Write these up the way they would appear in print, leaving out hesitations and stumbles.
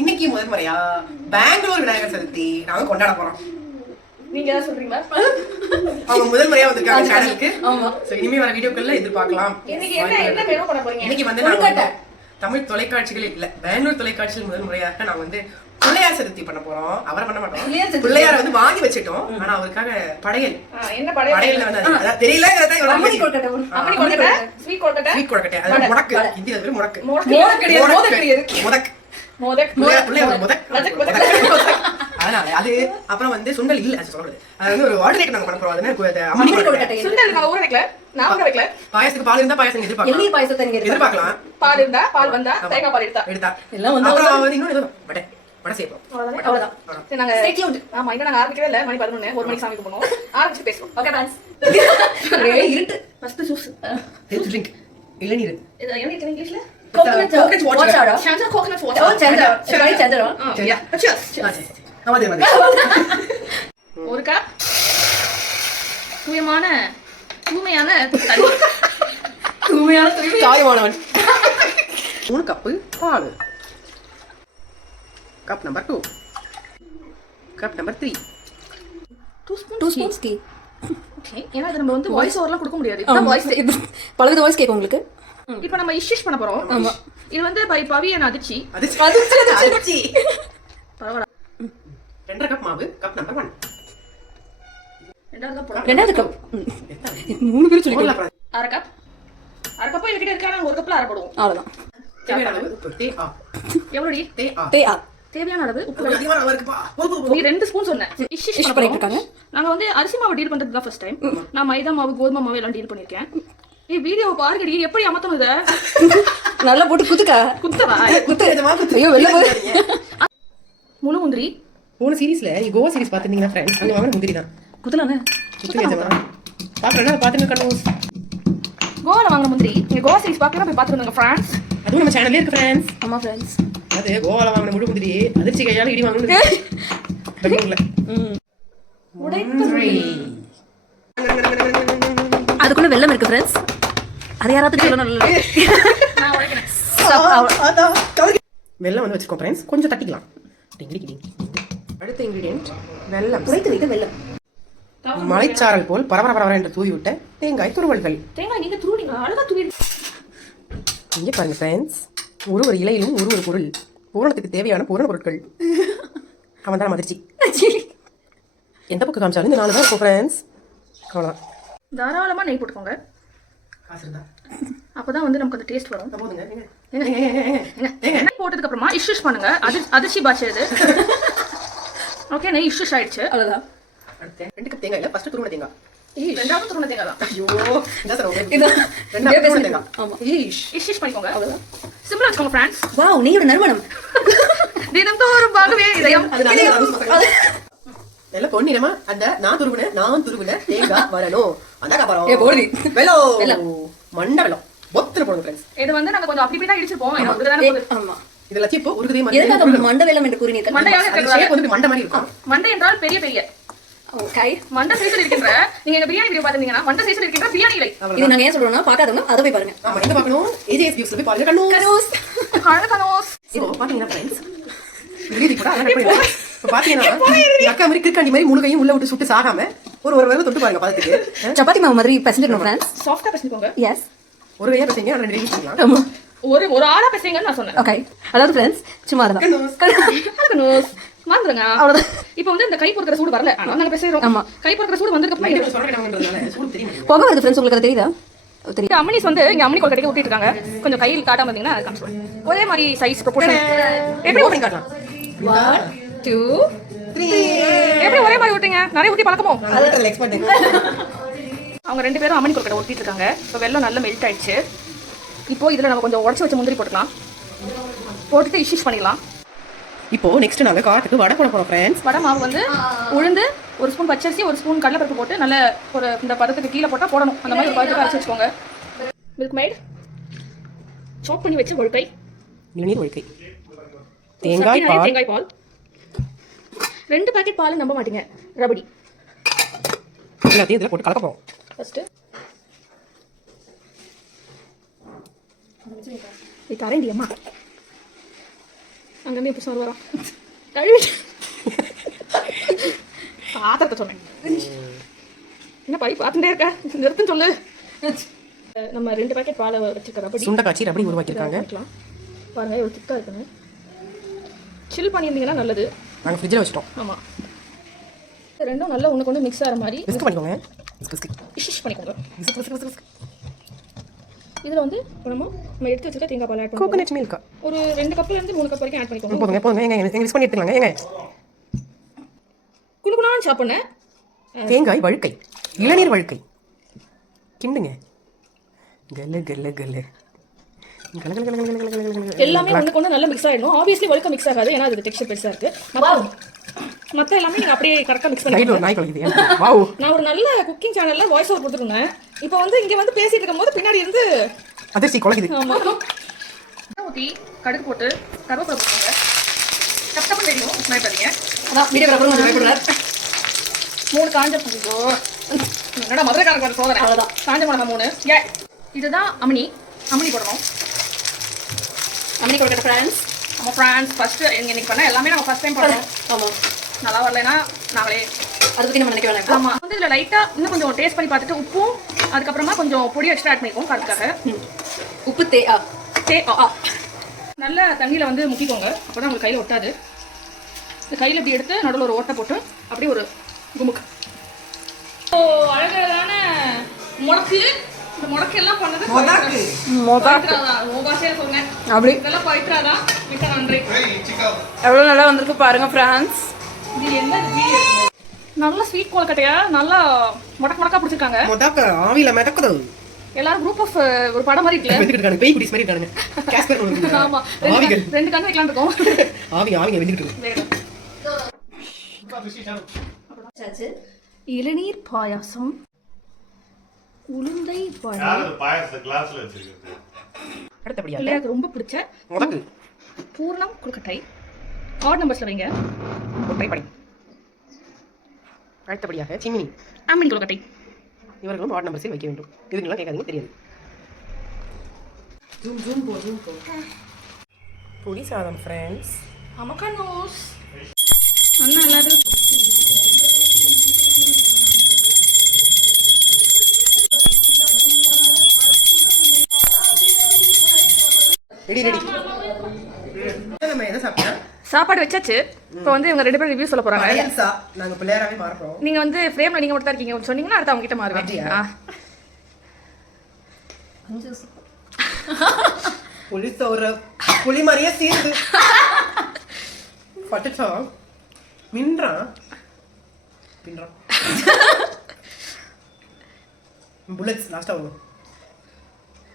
இன்னைக்கு முதல் முறையா பெங்களூர் விநாயகர் சதுர்த்தி நாங்க கொண்டாட போறோம். நீங்க என்ன சொல்றீங்களா? அவங்க முதல் முறையா வந்திருக்காங்க சேனலுக்கு. ஆமா. சோ இனிமே வர வீடியோக்கள்ல எதிர்பார்க்கலாம். இன்னைக்கு என்ன மெனு பண்ண போறீங்க? இன்னைக்கு வந்து நாங்க தமிழ் தொலைக்காட்சிகள் இல்ல பெங்களூர் தொலைக்காட்சியில் முதல் முறையாக நாங்க வந்து பிள்ளையார் சதுர்த்தி பண்ண போறோம். அவரை பண்ண மாட்டோம். பிள்ளையார வந்து வாங்கி வச்சிட்டோம். ஆனா அவருக்காக படையல். என்ன படையல் வந்து அத தெரியலங்கறத அம்மணி கொல்கட்டை. அம்மணி கொல்கட்டை, ஸ்வீட் கொல்கட்டை. ஸ்வீட் கொல்கட்டை. அது முடக்கு. ஹிந்தில அது முடக்கு. மோதக் கிடையாது. மோதக் கிடையாது. முடக்கு. மோதக். பிள்ளையார் முடக். மோதக். அதனால அது அப்புறம் வந்து சுண்டல் இல்ல அது சொல்றது. அது வந்து ஒரு ஆல்டர்னேட் நாங்க பண்ண போறோம். அது அம்மணி கொல்கட்டை. சுண்டல் நான் ஊற வைக்கல. நான் ஊற வைக்கல. பாயாசத்துக்கு பால் இருந்தா பாயாசம் எதிர்பார்க்கலாம். எள்ளி பாயாசத்தை நீங்க எதிர்பார்க்கலாம். பால் இருந்தா பால் வந்தா தேங்காய் பால் எடுத்தா எல்லாம் வந்து அப்புறம் வந்து இன்னொரு வடை செய்யறோம். அவ்வளவுதான். சரி நாங்க ஸ்டே டியூன்ட். ஆமா இன்னும் நாங்க ஆரம்பிக்கவே இல்ல. மணி 11 1 மணிக்கு சாமி கும்பிடுவோம். ஆரம்பிச்சு பேசுவோம். Okay friends. இருட்டு ஃபர்ஸ்ட் ஜூஸ். ஹெல்த் ட்ரிங்க் இளநீர். இது என்ன இருக்கு இங்கிலீஷ்ல? coconut water. Chanda coconut water. Oh, chanda. Sorry, chanda. Yeah. Cheers. ஒரு கப் தூய்மையான தண்ணி. தாய்மானவன் 3 கப்பு பால். Cup number 2. Cup number 3. 2 spoons tea. Okay. ஏன்னா இது நம்ம வந்து வாய்ஸ் ஓவர்லாம் கொடுக்க முடியாது. இதுதான் வாய்ஸ். பலவித வாய்ஸ் கேட்கும் உங்களுக்கு. இப்போ நம்ம இஷ்ஷிஷ் பண்ண போறோம். ஆமா. இது வந்து பை பவி and அதிச்சி. அதிர்ச்சி. பரவாயில்ல. 2 கப் மாவு. Cup number 1. ரெண்டாவது கப். 3 பேர் சொல்லி அரை கப். அரை கப் என்கிட்ட இருக்கான ஒரு கப்ல அரை போடுவோம். அவ்வளவுதான். தேவையான அளவு உப்பு. தேஆ. எவ்வளவுடி? தேஆ. தேவையான அளவு உப்பு. அதிகமான அளவு இருக்குப்பா. நீ 2 ஸ்பூன் சொன்னேன். இஷ்ஷிஷ் பண்ணிட்டு இருக்காங்க. நாங்க வந்து அரிசி மாவு டீல் பண்றது தான் ஃபர்ஸ்ட் டைம். நான் மைதா மாவு கோதுமை மாவு எல்லாம் டீல் பண்ணிருக்கேன். ஏய் வீடியோ பாருங்கடி எப்படி அமத்தணும் இத. நல்லா போட்டு குத்துக்கா. குத்தவா? ஐயோ வெல்ல போய். முழு முந்திரி. போன சீரிஸ்ல நீ கோவா சீரிஸ் பாத்துட்டீங்கன்னா फ्रेंड्स அங்க வாங்குற முந்திரி தான். குத்தலானே. குத்துங்க பாக்குறேன் பாத்துங்க கண்ணூஸ். கோவால வாங்குற முந்திரி. நீங்க கோவா சீரிஸ் பார்க்கறப்ப போய் பாத்துருங்க फ्रेंड्स. அதுவும் நம்ம சேனல்ல இருக்கு फ्रेंड्स. ஆமா फ्रेंड्स. அது கோவால வாங்குற முழு முந்திரி அதிர்ச்சி கையால இடி வாங்குறது. பெங்களூர்ல. உடைப்பு. அதுக்குள்ள வெல்லம் இருக்கு फ्रेंड्स. அது யாராவது சொல்லணும். நான் உடைக்கிறேன். வெல்லம் வந்து வச்சுக்கோ फ्रेंड्स. கொஞ்சம் தட்டிக்கலாம். அடுத்த இன்கிரிடியன்ட் வெல்லம். உடைத்து வைத்த வெல்லம். மலைச்சாரல் போல் பரபர என்று தூவி விட்ட தேங்காய் துருவல்கள். தேங்காய் நீங்க துருவீங்க அழகா துருவீங்க. இங்கே பாருங்க फ्रेंड्स. ஒரு இலையிலும் ஒரு பொருள். பூரணத்துக்கு தேவையான பூரண பொருட்கள். அவன் தான் அதிர்ச்சி. எந்த பக்கம் காமிச்சாலும் இந்த 4 தான் இருக்கும் फ्रेंड्स. அவ்வளவுதான். தாராளமா நெய் போட்டுக்கோங்க. காசு இருந்தா அப்பதான் வந்து நமக்கு அந்த டேஸ்ட் வரும். போதுங்க. நெய் போட்டதுக்கு அப்புறமா இஷ்ஷிஷ் பண்ணுங்க. அதிர்ச்சி பாஷை இது. ஓகே நெய் இஷ்ஷிஷ் ஆயிடுச்சு. அவ்வளவுதான். அடுத்து 2 கப் தேங்காய் இல்ல ஃபர்ஸ்ட் துருவன தேங்காய். ரெண்டாவது துருவன தேங்காய் தான். ஐயோ இந்த சரோ. இதான். ரெண்டாவது துருவன தேங்காய். ஆமா. இஷ்ஷிஷ் பண்ணிக்கோங்க. அவ்வளவுதான். சிம்பிளா வச்சுக்கோங்க फ्रेंड्स. வாவ் நெய்யோட நறுமணம். தினந்தோறும் பாகவே இதயம். நல்ல பொன்னிறமா அந்த நான் துருவன தேங்காய் வரணும். அந்த அப்புறம் ஏ போடி. வெல்லம். மண்ட வெல்லம். பொத்துன போடுங்க फ्रेंड्स. இது வந்து நாங்க கொஞ்சம் அப்படி தான் இடிச்சிருப்போம். ஏன்னா இதுதானே போகுது. ஆமா. இதெல்லாம் இப்போ உருகுதே மாதிரி. எதுக்காக மண்ட வெல்லம் என்று கூறினீர்கள்? மண்டையாக அது இருக்கிறது. ஷேப் வந்து மண்ட மாதிரி இருக்கும். மண்டை என்றால் பெரிய ஓகே. மண்டை சைஸ்ல இருக்கின்ற நீங்க இந்த பிரியாணி வீடியோ பாத்தீங்கன்னா மண்டை சைஸ்ல இருக்கின்ற பிரியாணி இலை. இது நாங்க ஏன் சொல்றோம்னா பார்க்காதவங்க அதை போய் பாருங்க. ஆமா எங்க பார்க்கணும்? AJS வியூஸ்ல போய் பாருங்க கண்ணூஸ். கனோஸ். சோ பாத்தீங்கன்னா फ्रेंड्स. விருதி கூட அங்க போய் இப்ப பாத்தீங்கன்னா அக்கா மாதிரி கிறுக்காண்டி மாதிரி முழு கையும் உள்ள விட்டு சுட்டு சாகாம ஒரு வேளை தொட்டு பாருங்க பாத்துக்கு. சப்பாத்தி மாவு மாதிரி பிசைஞ்சிடணும் फ्रेंड्स. சாஃப்ட்டா பிசைஞ்சுக்கோங்க. எஸ். ஒரு கையா பிசைங்க 2 கையும் பிசைக்கலாம். ஆமா. ஒரு ஆளா பிசைங்கன்னு நான் சொன்னேன். ஓகே. அதாவது फ्रेंड्स சும்மா தான். கனோஸ். மாந்துருங்க. அவ்வளவுதான். இப்போ வந்து இந்த கை பொறுக்கிற சூடு வரல. ஆனா நாங்க பேசுறோம். ஆமா. கை பொறுக்கிற சூடு வந்திருக்கு. மைண்ட் சொல்றேன்றதால சூடு தெரியும். போக வருது फ्रेंड्स உங்களுக்கு அது தெரியுதா? தெரியும். அம்மனிஸ் வந்து இங்க அம்மனி கொல்கட்டைக்கு ஊத்திட்டு இருக்காங்க. கொஞ்சம் கையில் காட்டாம இருந்தீங்கன்னா அது காமிச்சுடுவேன். ஒரே மாதிரி சைஸ் ப்ரொபோர்ஷன். எப்படி ஊத்திங்க காட்டலாம்? 1 2 3. எப்படி ஒரே மாதிரி ஊத்திங்க? நிறைய ஊத்தி பழக்கமோ? அதெல்லாம் எக்ஸ்பர்ட். அவங்க 2 பேரும் அம்மனி கொல்கட்டை ஊத்திட்டு இருக்காங்க. இப்போ வெல்லம் நல்லா மெல்ட் ஆயிடுச்சு. இப்போ இதுல நம்ம கொஞ்சம் உடைச்சு வச்ச முந்திரி போட்டுக்கலாம். போட்டுட்டு இஷ்ஷிஷ் பண்ணிடலாம். இப்போ நெக்ஸ்ட் நாங்க காட்டுக்கு வடை போட போறோம் फ्रेंड्स. வடை மாவு வந்து உளுந்து 1 ஸ்பூன் பச்சரிசி 1 ஸ்பூன் கடலைப்பருப்பு போட்டு நல்ல ஒரு இந்த பதத்துக்கு கீழே போட்டா போடணும். அந்த மாதிரி ஒரு பதத்துக்கு அரைச்சு வச்சுக்கோங்க. மில்க் மேட் சாப் பண்ணி வச்ச வழுக்கை இளநீர் வழுக்கை தேங்காய் பால் 2 பாக்கெட் பால் நம்ப மாட்டீங்க. ரபடி எல்லாத்தையும் இதுல போட்டு கலக்க போறோம். ஃபர்ஸ்ட் நீ தரேன்டி அம்மா. அங்கேருந்து எப்படி சார் வரான் கழுவி பாத்திரத்தை சொன்னேன். என்ன பை பார்த்துட்டே இருக்க, நிறுத்துன்னு சொல்லு. நம்ம 2 பாக்கெட் பாலை வச்சுக்கிற ரபடி சுண்டக்காய்ச்சி ரபடி உருவாக்கியிருக்காங்க. வைக்கலாம். பாருங்க இவ்வளோ திக்காக இருக்குன்னு. சில் பண்ணியிருந்தீங்கன்னா நல்லது. நாங்கள் ஃப்ரிட்ஜில் வச்சிட்டோம். ஆமாம், ரெண்டும் நல்லா ஒன்று கொண்டு மிக்ஸ் ஆகிற மாதிரி விஸ்க் பண்ணிக்கோங்க. டிஷ் பண்ணிக்கோங்க. இதில் வந்து நம்ம எடுத்து வச்சுக்க தேங்காய் பால் ஆட் பண்ணுவோம். கோகனட் மில்கா ஒரு 2 கப்லேருந்து 3 கப் வரைக்கும் ஆட் பண்ணிக்கோங்க. போதுங்க போதுங்க. எங்க மிக்ஸ் பண்ணி எடுத்துக்கலாங்க. ஏங்க குழுக்குலான்னு சாப்பிட்ணேன். தேங்காய் வழுக்கை, இளநீர் வழுக்கை கிண்டுங்க. கல்ல கல்ல கல்ல கல கல கல கல கல கல கல எல்லாமே ஒன்றுக்கு ஒன்று நல்லா மிக்ஸ் ஆகிடும். ஆப்வியஸ்லி வழுக்க மிக்ஸ் ஆகாது, ஏன்னா அது டெக்ஸ்டர் பெருசாக இருக்குது. மற்ற எல்லாமே நீங்கள் அப்படியே கரெக்டாக மிக்ஸ் பண்ணி. நாய் குலைக்குது. வாவ், நான் ஒரு நல்ல குக்கிங் சேனலில் வாய்ஸ் ஓவர் கொடுத்துருந்தேன். இப்போ வந்து இங்கே வந்து பேசிட்டு இருக்கும்போது பின்னாடி இருந்து அதிர்ச்சி குலைக்குது. ஆமாம். ஊற்றி கடுகு போட்டு கருவேப்பிலை போட்டுங்க. கஷ்டப்பட்டு தெரியும் பயப்படாதீங்க. அதான் வீடியோ அப்புறம் கொஞ்சம் பயப்படுறாரு. 3 காஞ்ச பூண்டோ, என்னடா மதுரைக்காரங்க சோதனை. அவ்வளோதான். காஞ்ச மிளகா 3. இதுதான் அம்மணி போடணும். அம்மனி கொடுக்கட்ட ஃப்ரெண்ட்ஸ். நம்ம ஃப்ரான்ஸ் ஃபஸ்ட்டு இன்னைக்கு பண்ணால் எல்லாமே நம்ம ஃபஸ்ட் டைம் பண்ணுறோம். ஆமாம், நல்லா வரலைன்னா நாங்களே அதை பற்றி நம்ம நினைக்க வேணாம். ஆமாம். வந்து இதில் லைட்டாக இன்னும் கொஞ்சம் டேஸ்ட் பண்ணி பார்த்துட்டு உப்பும் அதுக்கப்புறமா கொஞ்சம் பொடி எக்ஸ்ட்ரா ஆட் பண்ணிப்போம் காரத்துக்காக. உப்பு நல்ல தண்ணியில் வந்து முக்கிக்கோங்க, அப்போ தான் உங்களுக்கு கையில் ஒட்டாது. இந்த கையில் இப்படி எடுத்து நடுவில் ஒரு ஓட்டை போட்டு அப்படியே ஒரு குமுக்கு. ஓ அழகான முடக்கு. இந்த முடக்கெல்லாம் பண்ணது சொல்லுங்க. அப்படி இதெல்லாம் பவித்ராதான். மிக்க நன்றி. எவ்வளோ நல்லா வந்திருக்கு பாருங்க ஃப்ரான்ஸ். இது என்ன நல்ல ஸ்வீட் கொழுக்கட்டையா நல்லா முடக்கா பிடிச்சிருக்காங்க. ஆவியில மிதக்குது. எல்லாரும் குரூப் ஆஃப் ஒரு படம் மாதிரி இருக்குல்ல, பேய் குடிஸ் மாதிரி இருக்காங்க. காஸ்பர். ஆமா, 2 கண்ணு வைக்கலாம் இருக்கோம். ஆவிங்க வெந்துட்டு இளநீர் பாயாசம், உளுந்தை அடுத்தபடியா எனக்கு ரொம்ப பிடிச்ச பூர்ணம் கொழுக்கட்டை. ஆட் நம்பர்ஸ்ல வைங்க. ட்ரை பண்ணி. அடுத்தபடியாக சிமினி அம்மணி கொழுக்கட்டை. இவர்களும் ஆட் நம்பர்ஸில் வைக்க வேண்டும். இதுக்கெல்லாம் கேட்காதீங்க, தெரியாது. புளி சாதம் ஃப்ரெண்ட்ஸ். அமக்கானோஸ் அண்ணா எல்லாரும் ரெடி ரெடி. நம்ம எதை சாப்பிட்டா சாப்பாடு வச்சாச்சு. இப்போ வந்து இவங்க 2 பேரும் ரிவ்யூ சொல்ல போறாங்க. நாங்க பிள்ளையராவே மாறுறோம். நீங்க வந்து ஃப்ரேம்ல நீங்க மட்டும் தான் இருக்கீங்க சொன்னீங்கன்னா அடுத்து அவங்க கிட்ட மாறுவேன். புளி சோறு புளி மாதிரியே சீருது. பட்டுச்சா மின்றான் பின்றான். புல்லட்ஸ் லாஸ்டா வரும்.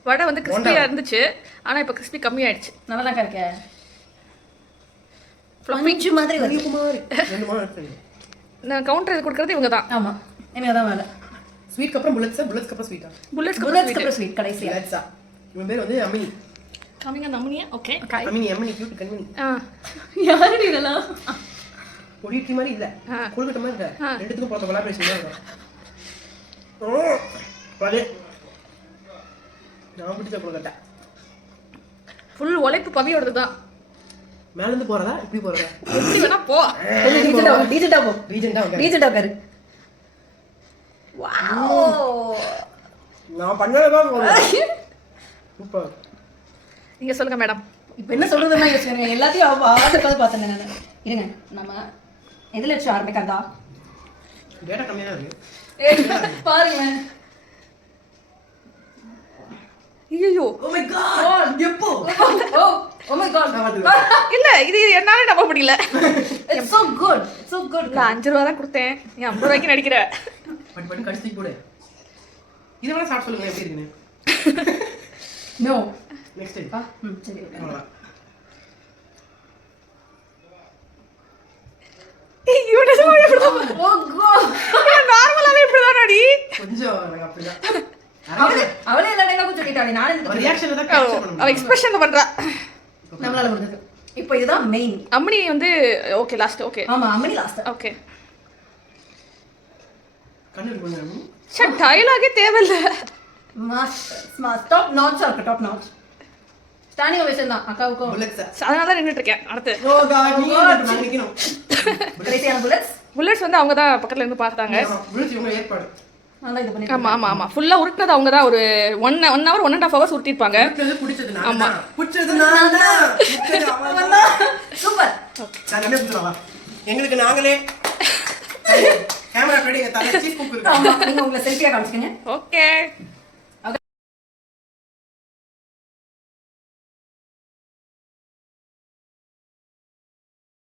வடை வந்து கிறிஸ்பியா இருந்துச்சு, ஆனா இப்போ கிறிஸ்பி கம்மி ஆயிடுச்சு. நல்லா தான் இருக்க. ஃப்ளஃபி மாதிரி நான் கவுண்டர் இது கொடுக்கறது இவங்க தான். ஆமாம், எனக்கு தான் வேலை. ஸ்வீட்க்கு அப்புறம் புல்லட்ஸ்க்கு அப்புறம் ஸ்வீட்டா? புல்லட்ஸ்க்கு அப்புறம் ஸ்வீட் கடைசியா. புல்லட்ஸா. இவன் பேர் வந்து அம்மினி. கமிங் அந்த அம்மனியா. ஓகே, அம்மினி கியூட் கண்மணி. யாரு இதெல்லாம்? பொடிட்டி மாதிரி இல்ல, கொழுக்கட்டை மாதிரி இல்ல. ரெண்டுத்துக்கும் போட்ட கொலாபரேஷன் தான் இருக்கும். ஓ பாரு, நான் பிடிச்ச கொழுக்கட்டை. ஃபுல் உழைப்பு பவியோடது தான். மேல இருந்து போறதா இப்படி போறதா? எப்படி வேணா போ. ரீஜெண்டா உட்காரு. வாவ், நான் பண்ணதான் சூப்பர். நீங்க சொல்லுங்க மேடம். இப்போ என்ன சொல்றதுன்னா யோசிக்கிறேன். எல்லாத்தையும் ஆர்டர் பார்த்தேன் நான். இருங்க, நம்ம எதில் வச்சு ஆரம்பிக்கிறதா? டேட்டா கம்மியாக தான் இருக்கு. பாருங்க. ஐயோ, ஓ மை காட், எப்போ? Oh my god. இல்ல இது என்னால நம்ப முடியல. It's so good, so good. நான் 5 ரூபா தான் கொடுத்தேன், நீ 50 ரூபாய்க்கு நடிக்கிற. பட் கடிச்சு போடு. இதை வேணா சாப்பிட்டு சொல்லுங்க எப்படி இருக்குன்னு. No next time. சரி. அவ்வளவுதான். நார்மலாவே இப்படிதான் நடி. கொஞ்சம் எனக்கு அப்படிதான். அவளே எல்லா டைலாகும் சொல்லிட்டாளே, நானே இந்த ரியாக்ஷன்ல தான் கேப்சர் பண்ணணும். அவ எக்ஸ்பிரஷன்ல பண்றா. நம்மளால முடிஞ்சது. இப்போ இதுதான் மெயின். அம்மனி வந்து ஓகே லாஸ்ட். ஓகே ஆமா, அம்மனி லாஸ்ட். ஓகே, கண்ணு கொஞ்சம் டயலாகே தேவையில்ல. Top notch. ஸ்டாண்டிங் ஓவேஷன் தான் அக்காவுக்கும். அதனால தான் நின்றுட்டு இருக்கேன். அடுத்து கடைசியான புல்லட்ஸ். புல்லட்ஸ் வந்து அவங்க தான் பக்கத்துல இருந்து பார்த்தாங்க. ஏற்பாடு நல்லா இது பண்ணி. ஆமா ஆமா ஆமா ஃபுல்லா உருட்டினது அவங்க தான். ஒரு 1 hour 1.5 hours உருட்டிருப்பாங்க. ஆமா சூப்பர். எங்களுக்கு நாங்களே கேமரா ரெடி தலை சீஸ் குக் இருக்கு. ஆமா நீங்க உங்களை செல்ஃபியா காமிச்சுக்கங்க. ஓகே